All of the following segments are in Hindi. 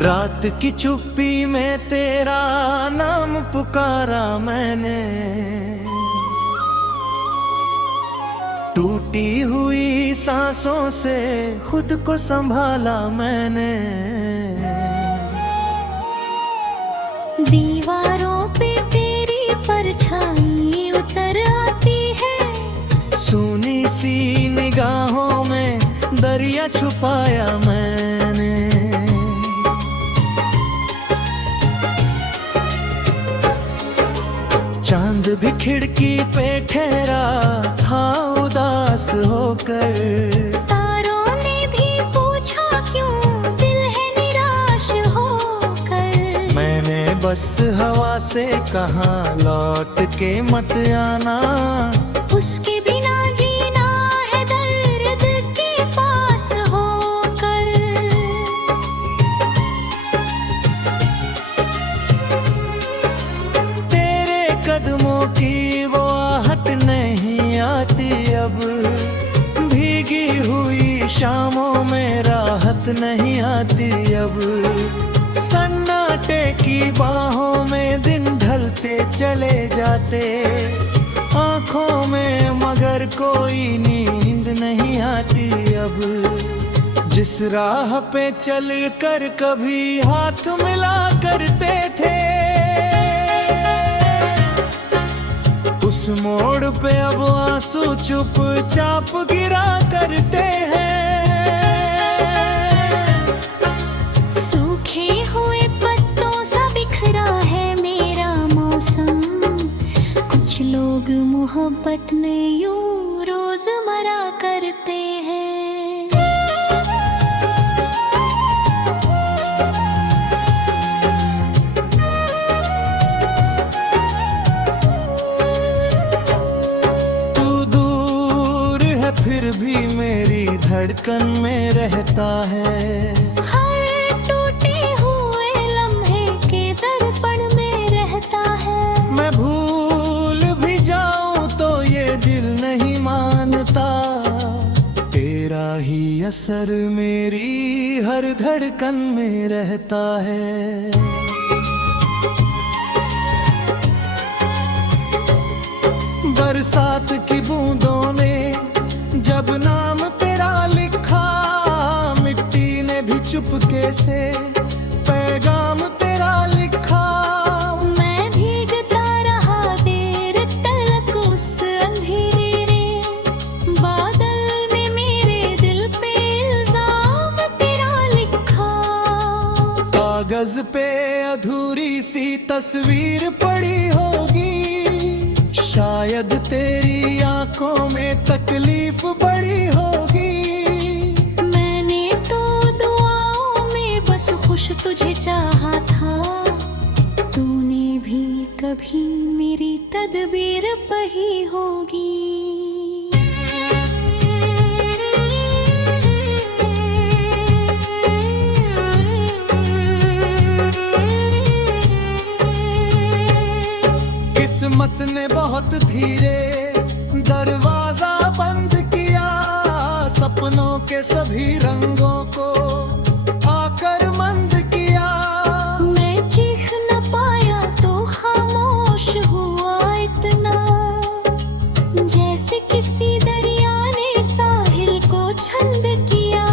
रात की चुप्पी में तेरा नाम पुकारा मैंने, टूटी हुई सांसों से खुद को संभाला मैंने। दीवारों पे तेरी परछाई उतर आती है, सूनी सी निगाहों में दरिया छुपाया मैंने। चांद भी खिड़की पे ठहरा था उदास होकर, तारों ने भी पूछा क्यों दिल है निराश होकर। मैंने बस हवा से कहा लौट के मत आना, उसके बिना जीना है दर्द के पास होकर। तेरे कदमों की वो आहट नहीं आती अब, भीगी हुई शामों में राहत नहीं आती अब। सन्नाटे की बाहों में दिन ढलते चले जाते, आंखों में मगर कोई नींद नहीं आती अब। जिस राह पे चल कर कभी हाथ मिला करते थे, उस मोड़ पे अब आंसू चुपचाप गिरा करते हैं। सूखे हुए पत्तों सा बिखरा है मेरा मौसम, कुछ लोग मोहब्बत में यूं रोजमर्रा करते हैं। तू दूर है फिर भी मेरी धड़कन में रहता है, हर टूटे हुए लम्हे के दर्पण में रहता है। मैं भूल भी जाऊं तो ये दिल नहीं मानता, तेरा ही असर मेरी हर धड़कन में रहता है। बरसात की बूंदों ने जब नाम तेरा लिखा, मिट्टी ने भी चुपके से पैगाम तेरा लिखा। मैं भीगता रहा देर तलक उस अंधेरे, बादल में मेरे दिल पे इल्जाम तेरा लिखा। कागज पे अधूरी सी तस्वीर पड़ी होगी, शायद तेरी आंखों में तकलीफ बड़ी होगी। मैंने तो दुआओं में बस खुश तुझे चाहा था, तूने भी कभी मेरी तदबीर पही होगी। किस्मत ने बहुत धीरे दरवाजा बंद किया, सपनों के सभी रंगों को आकर मंद किया। मैं चीख न पाया तो खामोश हुआ इतना, जैसे किसी दरिया ने साहिल को छंद किया।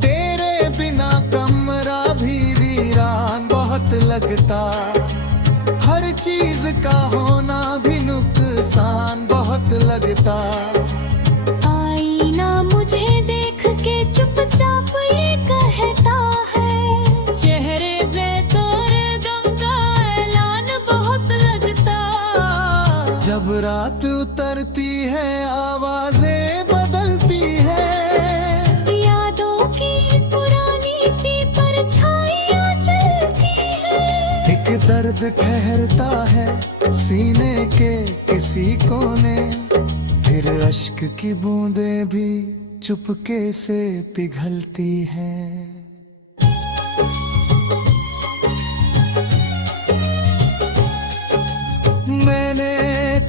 तेरे बिना कमरा भी वीरान बहुत लगता, हर चीज का होना भी नुकसान बहुत लगता। आईना मुझे देख के चुपचाप ये कहता है, चेहरे पे तोरे गम का ऐलान बहुत लगता। जब रात उतरती है आवाजें बदलती है, यादों की पुरानी सी परछाइयां चलती है। एक दर्द ठहरता है सीने के किसी कोने, फिर अश्क की बूंदें भी चुपके से पिघलती हैं। मैंने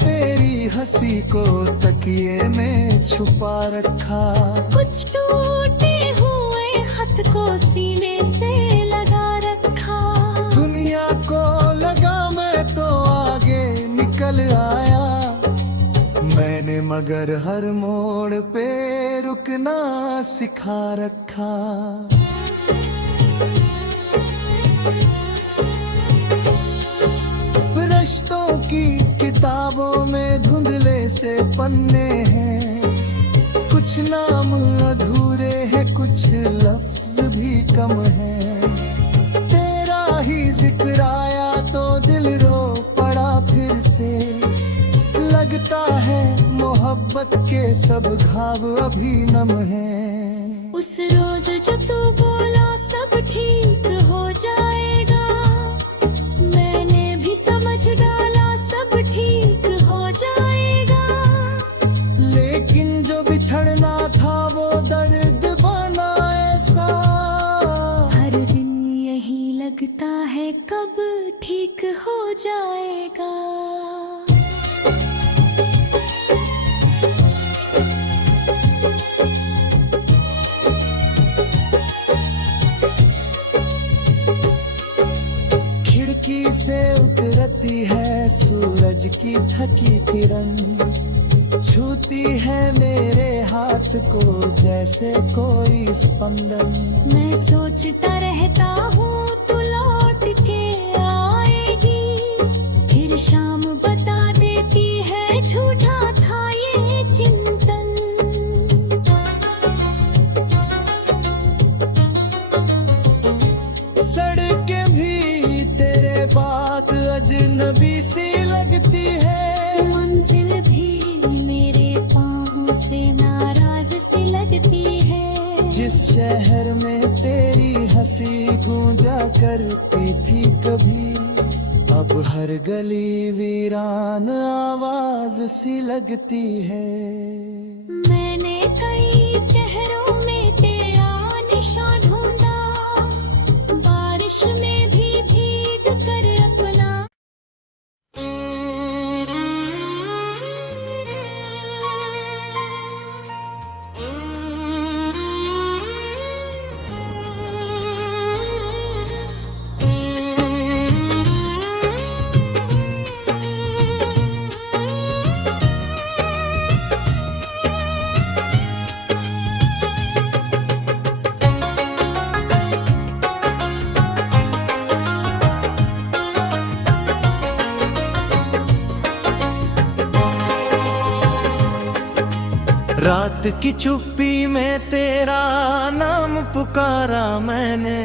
तेरी हंसी को तकिए में छुपा रखा। कुछ टूटे हुए खत को सीने से लगा रखा। दुनिया को लगा मैं तो आगे निकल आया मैंने, मगर हर मोड़ पे रुकना सिखा रखा। रिश्तों की किताबों में धुंधले से पन्ने हैं, कुछ नाम अधूरे हैं, कुछ लफ्ज भी कम हैं। तेरा ही जिक्र आया तो दिल रो पड़ा फिर से, लगता है मोहब्बत के सब घाव अभी नम हैं। उस रोज जो तू बोला सब ठीक हो जाएगा, मैंने भी समझ डाला सब ठीक हो जाएगा। लेकिन जो बिछड़ना था वो दर्द बना ऐसा, हर दिन यही लगता है कब ठीक हो जाएगा। खिड़की से उतरती है सूरज की थकी किरण, छूती है मेरे हाथ को जैसे कोई स्पंदन। मैं सोचता रहता हूँ तू लौट के आएगी, फिर शाम बता देती है झूठा था ये चिंतन। सड़कें भी तेरे बाद अजनबी सी लगती है, मंजिल भी मेरे पाँव से नाराज सी लगती है। जिस शहर में तेरी हंसी गूंजा करती थी कभी, अब हर गली वीरान आवाज सी लगती है। मैंने कई चेहरों में तेरा निशान ढूंढा, बारिश में भी भीग कर अपना। रात की चुप्पी में तेरा नाम पुकारा मैंने,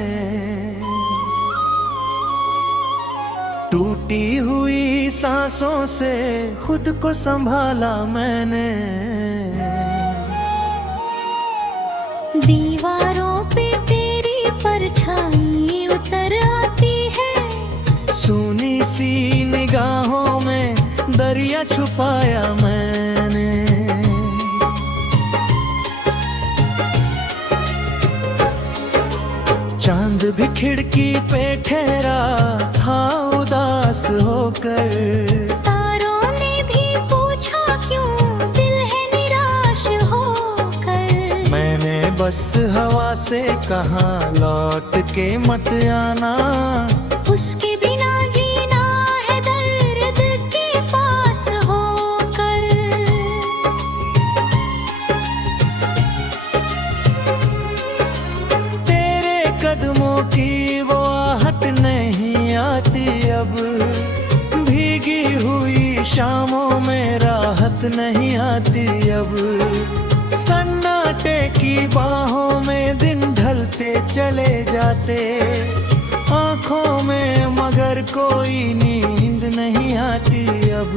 टूटी हुई सांसों से खुद को संभाला मैंने। दीवारों पे तेरी परछाई उतर आती है, सूनी सी निगाहों में दरिया छुपाया मैंने। चांद भी खिड़की पे ठहरा था उदास होकर, तारों ने भी पूछा क्यों दिल है निराश होकर। मैंने बस हवा से कहा लौट के मत आना, उसके बिना जीना है दर्द के पास होकर। तेरे कदमों की वो आहट नहीं आती अब, भीगी हुई शामों में राहत नहीं आती अब। सन्नाटे की बाहों में दिन ढलते चले जाते, आंखों में मगर कोई नींद नहीं आती अब।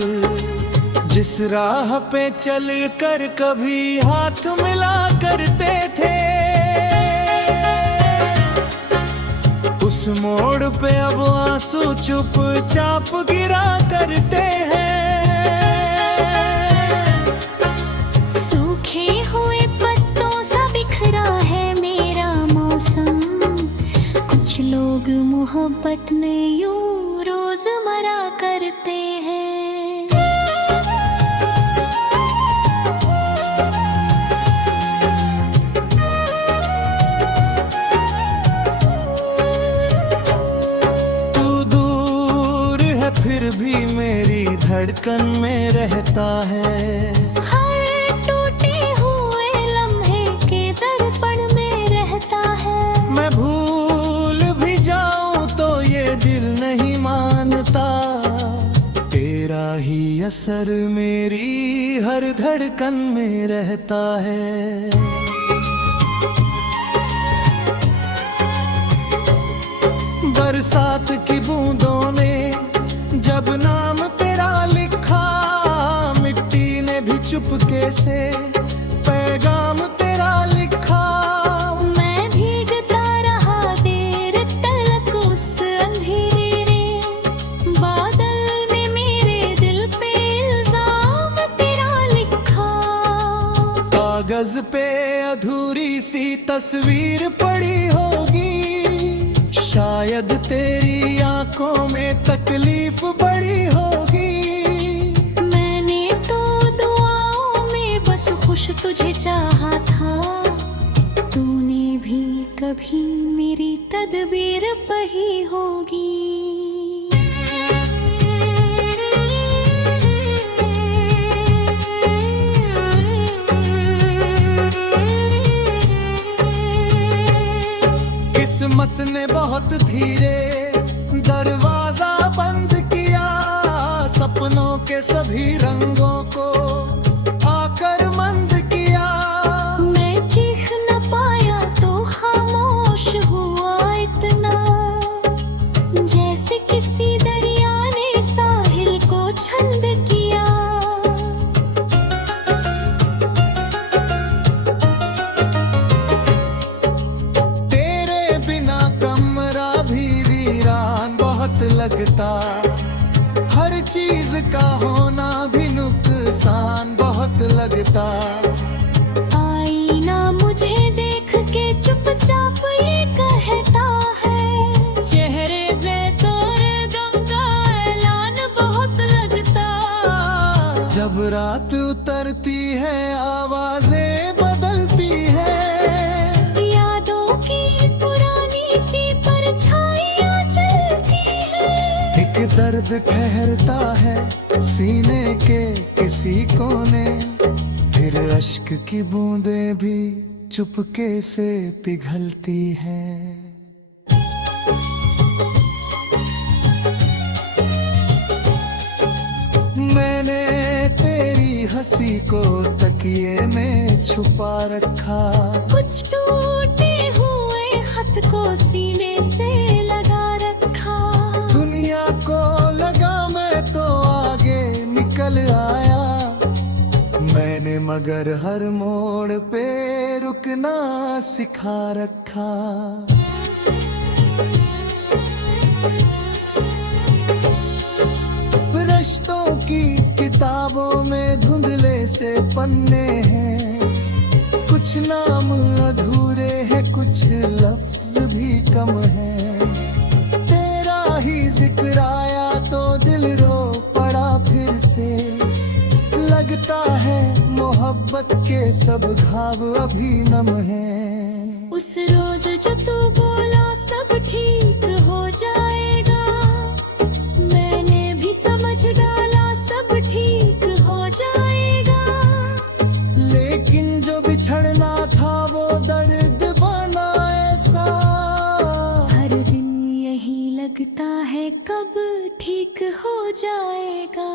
जिस राह पे चल कर कभी हाथ मिला करते थे, उस मोड़ पे अब आंसू चुपचाप गिरा करते हैं। सूखे हुए पत्तों सा बिखरा है मेरा मौसम, कुछ लोग मोहब्बत में यूं रोजमर्रा करते हैं। भी मेरी धड़कन में रहता है। हर टूटे हुए लम्हे के दर्पण में रहता है। मैं भूल भी जाऊं तो ये दिल नहीं मानता, तेरा ही असर मेरी हर धड़कन में रहता है। बरसात की बूंदों ने जब नाम तेरा लिखा, मिट्टी ने भी चुपके से पैगाम तेरा लिखा। मैं भीगता रहा देर तलक उस अंधेरे ने, बादल में मेरे दिल पे इल्जाम तेरा लिखा। कागज पे अधूरी सी तस्वीर पड़ी होगी, शायद तेरी आंखों में तकलीफ बड़ी होगी। मैंने तो दुआओं में बस खुश तुझे चाहा था, तूने भी कभी मेरी तदबीर पही होगी। किस्मत ने बहुत धीरे दरवाजा बंद किया, सपनों के सभी रंगों को आकर मंद किया। मैं चीख न पाया तो खामोश हुआ इतना, जैसे किसी दरिया ने साहिल को छंद किया। लगता हर चीज का होना भी नुकसान बहुत लगता। आईना मुझे देख के चुपचाप ये कहता है, चेहरे पे तोरे गम का ऐलान बहुत लगता। जब रात उतरती है आवाजें बदलती है, यादों की पुरानी सी परछाइयां चलती है। एक दर्द ठहरता है सीने के किसी कोने, फिर अश्क की बूंदें भी चुपके से पिघलती हैं। मैंने तेरी हंसी को तकिए में छुपा रखा, कुछ टूटे हुए खत को सीने से लगा रखा। दुनिया को लगा मैं तो आगे निकल आया, मैंने मगर हर मोड़ पे रुकना सिखा रखा। रिश्तों की किताबों में धुंधले से पन्ने हैं, कुछ नाम अधूरे हैं, कुछ लफ्ज भी कम है। तेरा ही जिक्र आया तो दिल रो पड़ा फिर से, लगता है मोहब्बत के सब घाव अभी नम है। उस रोज जो तू बोला सब ठीक हो जाएगा, मैंने भी समझ डाला सब ठीक हो जाएगा। लेकिन जो बिछड़ना था वो दर्द बना ऐसा, हर दिन यही लगता है कब ठीक हो जाएगा।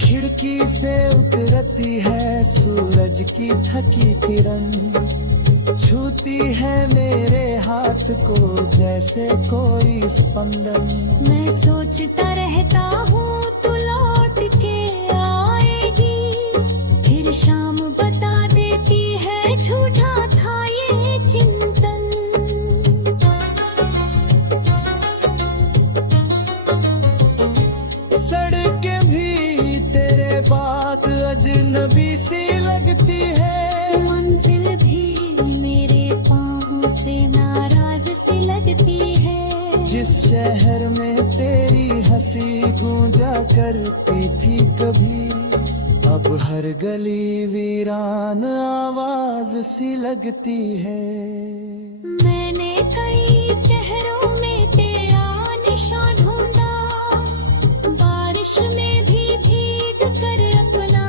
खिड़की से उतरती है सूरज की थकी किरण, छूती है मेरे हाथ को जैसे कोई स्पंदन। मैं सोचता रहता हूँ तू लौट के आएगी, फिर शाम बता देती है झूठा था ये चिंतन। सड़कें भी तेरे बाद अजनबी सी लगती है, मंजिल भी मेरे पाँव से नाराज सी लगती है। जिस शहर में तेरी हंसी गूंजा करती थी कभी, अब अब हर गली वीरान आवाज सी लगती है। मैंने कई चेहरों में तेरा निशान ढूंढा, बारिश में भी भीग कर अपना।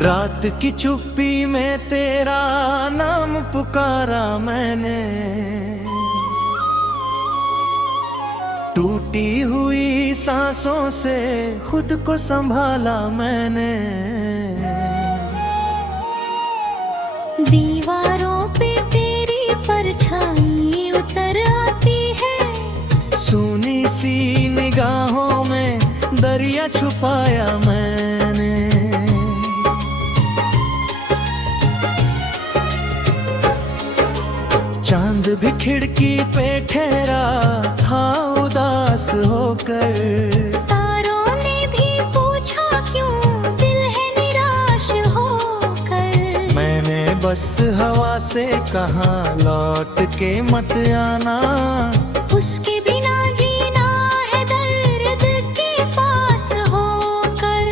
रात की चुप्पी में तेरा नाम पुकारा मैंने, टूटी हुई सांसों से खुद को संभाला मैंने। दीवारों पे तेरी परछाई उतर आती है, सूनी सी निगाहों में दरिया छुपाया मैंने। चांद भी खिड़की पे ठहरा था उदास होकर, तारों ने भी पूछा क्यों दिल है निराश होकर। मैंने बस हवा से कहा लौट के मत आना, उसके बिना जीना है दर्द के पास होकर।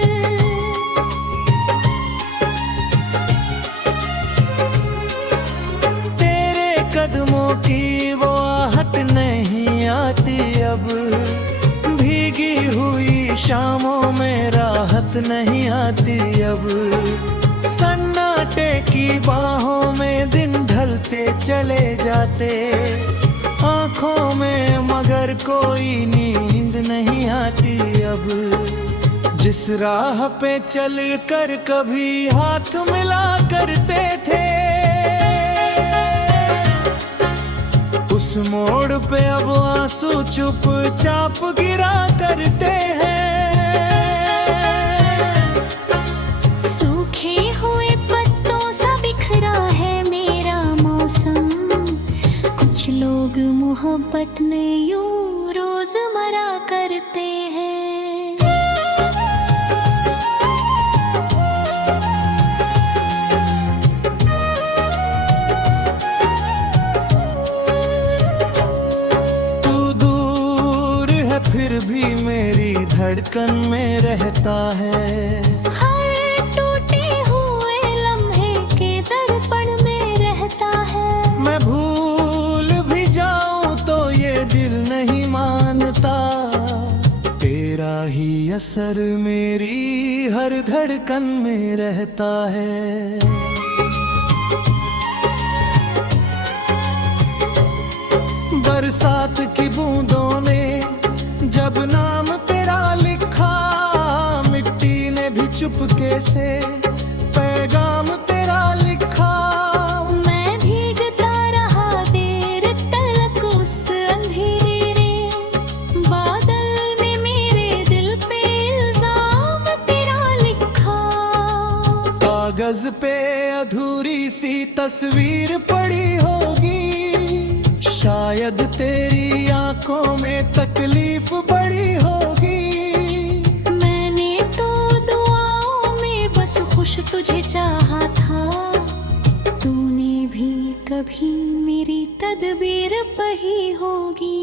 तेरे कदमों की वो आहट नहीं आती अब, भीगी हुई शामों में राहत नहीं आती अब। सन्नाटे की बाहों में दिन ढलते चले जाते, आंखों में मगर कोई नींद नहीं आती अब। जिस राह पे चल कर कभी हाथ मिला करते थे, उस मोड़ पे अब आंसू चुपचाप गिरा करते हैं। सूखे हुए पत्तों सा बिखरा है मेरा मौसम, कुछ लोग मोहब्बत में यूं रोजमर्रा करते हैं। फिर भी मेरी धड़कन में रहता है, हर टूटे हुए लम्हे के दर्पण में रहता है। मैं भूल भी जाऊं तो ये दिल नहीं मानता, तेरा ही असर मेरी हर धड़कन में रहता है। बरसात की बूंदों ने जब नाम तेरा लिखा, मिट्टी ने भी चुपके से पैगाम तेरा लिखा। मैं भीगता रहा देर तलक उस अंधेरे बादल में, मेरे दिल पे इल्जाम तेरा लिखा। कागज पे अधूरी सी तस्वीर पड़ी होगी, शायद तेरी आंखों में तकलीफ बड़ी होगी। मैंने तो दुआओं में बस खुश तुझे चाहा था, तूने भी कभी मेरी तदबीर पही होगी।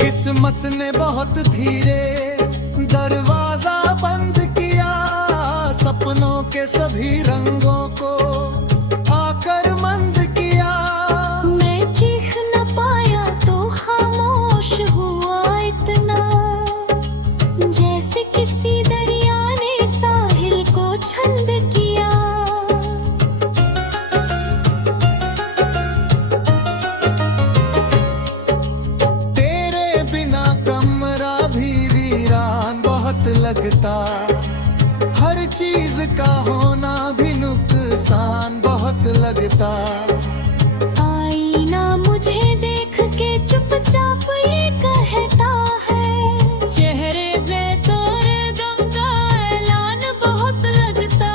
किस्मत ने बहुत धीरे दरवाजा बंद किया, सपनों के सभी रंगों को आकर मंद किया। मैं चीख न पाया तो खामोश हुआ इतना, जैसे किसी दरिया ने साहिल को छंद किया। तेरे बिना कमरा भी वीरान बहुत लगता, चीज का होना भी नुकसान बहुत लगता। आईना मुझे देख के चुपचाप ये कहता है, चेहरे पे तेरे गम का ऐलान बहुत लगता।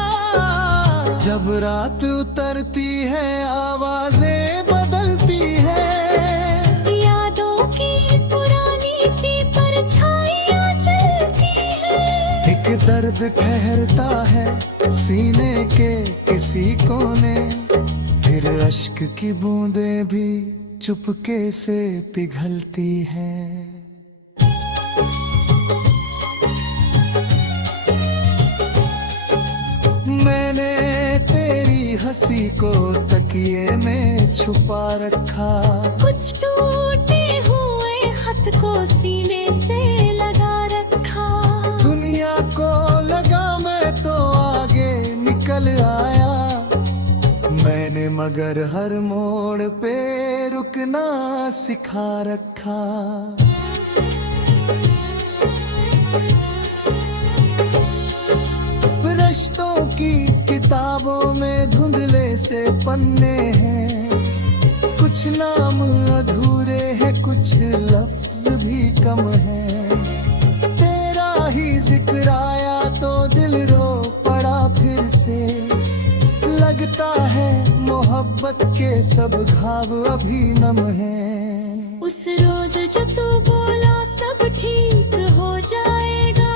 जब रात उतरती है आवाजें बदलती है, यादों की पुरानी सी परछाइयां चलती है। एक दर्द ठहरता है सीने के किसी कोने, फिर अश्क की बूंदें भी चुपके से पिघलती हैं। मैंने तेरी हंसी को तकिए में छुपा रखा, कुछ टूटे हुए खत को सीने से लगा रखा। दुनिया को लगा मैं तो आगे निकल आया, मैंने मगर हर मोड़ पे रुकना सिखा रखा। रिश्तों की किताबों में धुंधले से पन्ने हैं, कुछ नाम अधूरे हैं, कुछ लफ्ज भी कम हैं। तेरा ही जिक्र आया तो दिल रो पड़ा फिर से, लगता है मोहब्बत के सब घाव अभी नम हैं। उस रोज जो तू बोला सब ठीक हो जाएगा,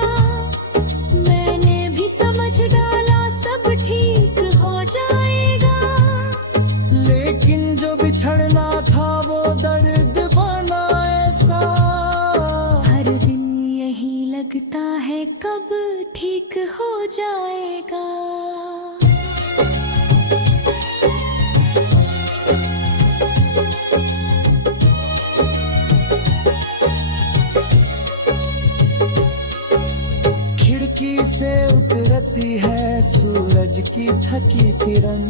मैंने भी समझ डाला सब ठीक हो जाएगा। लेकिन जो बिछड़ना था वो दर्द बना ऐसा, हर दिन यही लगता है कब ठीक हो जाएगा। खिड़की से उतरती है सूरज की थकी किरण,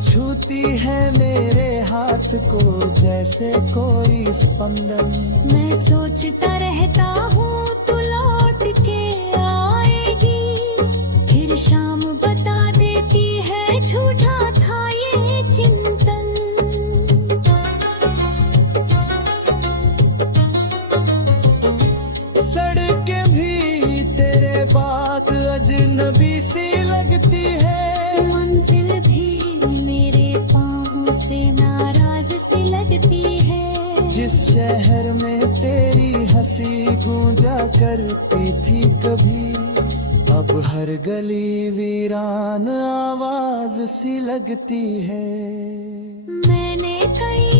छूती है मेरे हाथ को जैसे कोई स्पंदन। मैं सोचता रहता हूँ तू लौट के आएगी, फिर शाम बता देती है झूठा था ये चिंतन। सड़कें भी तेरे बाद अजनबी सी लगती है, मंजिल भी मेरे पाँव से नाराज सी लगती है। जिस शहर में तेरी हंसी गूंजा करती थी कभी, अब हर गली वीरान आवाज सी लगती है। मैंने कई